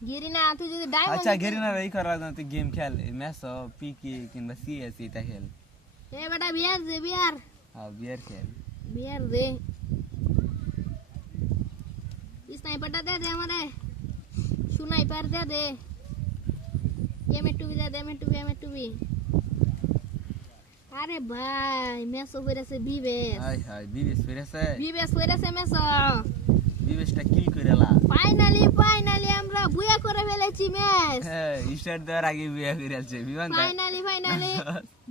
Garena তুই যদি diamond আচ্ছা গেরিনা এই করা না তুই গেম খেল ম্যাচ পিকে কিংবা সিএস এটা খেল এ বেটা বিয়ার দে বিয়ার হ্যাঁ বিয়ার খেল বিয়ার দে স্নাইপারটা দে দে আমারে স্নাইপার দে দে এম2 দে দে এম2 আরে ভাই মেসো কইরাছে বিবেস হাই হাই বিবেস কইরাছে মেসো বিবেসটা কিল কইরালা ফাইনালি আমরা বুয়া করে ফেলেছি ম্যাচ হ্যাঁ স্টার্ট দেওয়ার আগে বিয়া কইরাছে বিমান ফাইনালি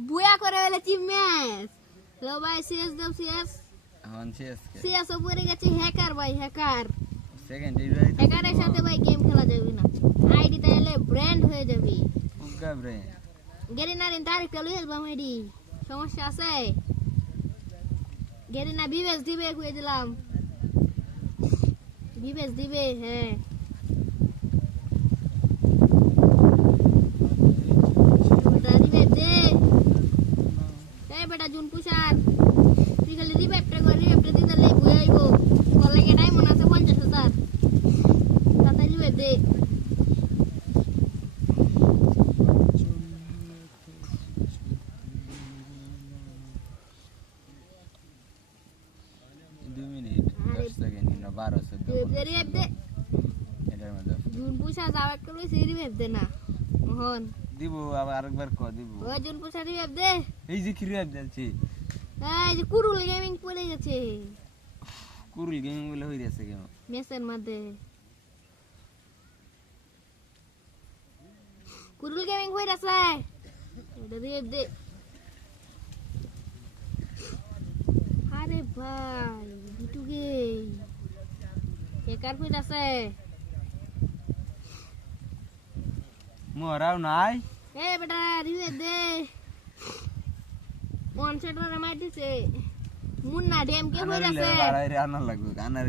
বুয়া করে ফেলেছি ম্যাচ তো ভাই সিএস দাও সিএস হন সিএস সিএস উপরে গেছে হ্যাকার ভাই হ্যাকার সেকেন্ড ডিভাইস হ্যাকারের সাথে ভাই গেম খেলা যাবে না আইডি তাহলে ব্র্যান্ড হয়ে যাবে উগা ব্রে গেরিনার ইন্টারেক্ট লইল বামেডি সমস্যা আছে গেরিনা বিবেস দিবে কই দিলাম বিবেস দিবে হ্যাঁ বেটা রিভাইভ দে এই বেটা জুন পুষার তুই খালি রিভাইভটা দিতে লাই বই আইবো কলেজে ডায়মন্ড আছে 50,000 তাড়াতাড়ি রিভাইভ দে রিভাইভ দে এটার মধ্যে জুন পুষা যাও একটা লইছে রিভাইভ দে না মোহন দিব আবার আরেকবার ক দিব ও জুন পুষা রিভাইভ দে এই যে ক্রিয়াব যাচ্ছে এই যে কুরুল গেমিং পড়ে গেছে কুরুল গেমিং বলে হই গেছে কেন মেসের মধ্যে কুরুল গেমিং হই গেছে এটা রিভাইভ দে আরে ভাই বিটু গে একার কই আছে মোরাও নাই এ বেটা রিভাইভ দে ওয়ান শট মার দিছে মুন্না ড্যাম কে হই গেছে আনার লাগবে আনার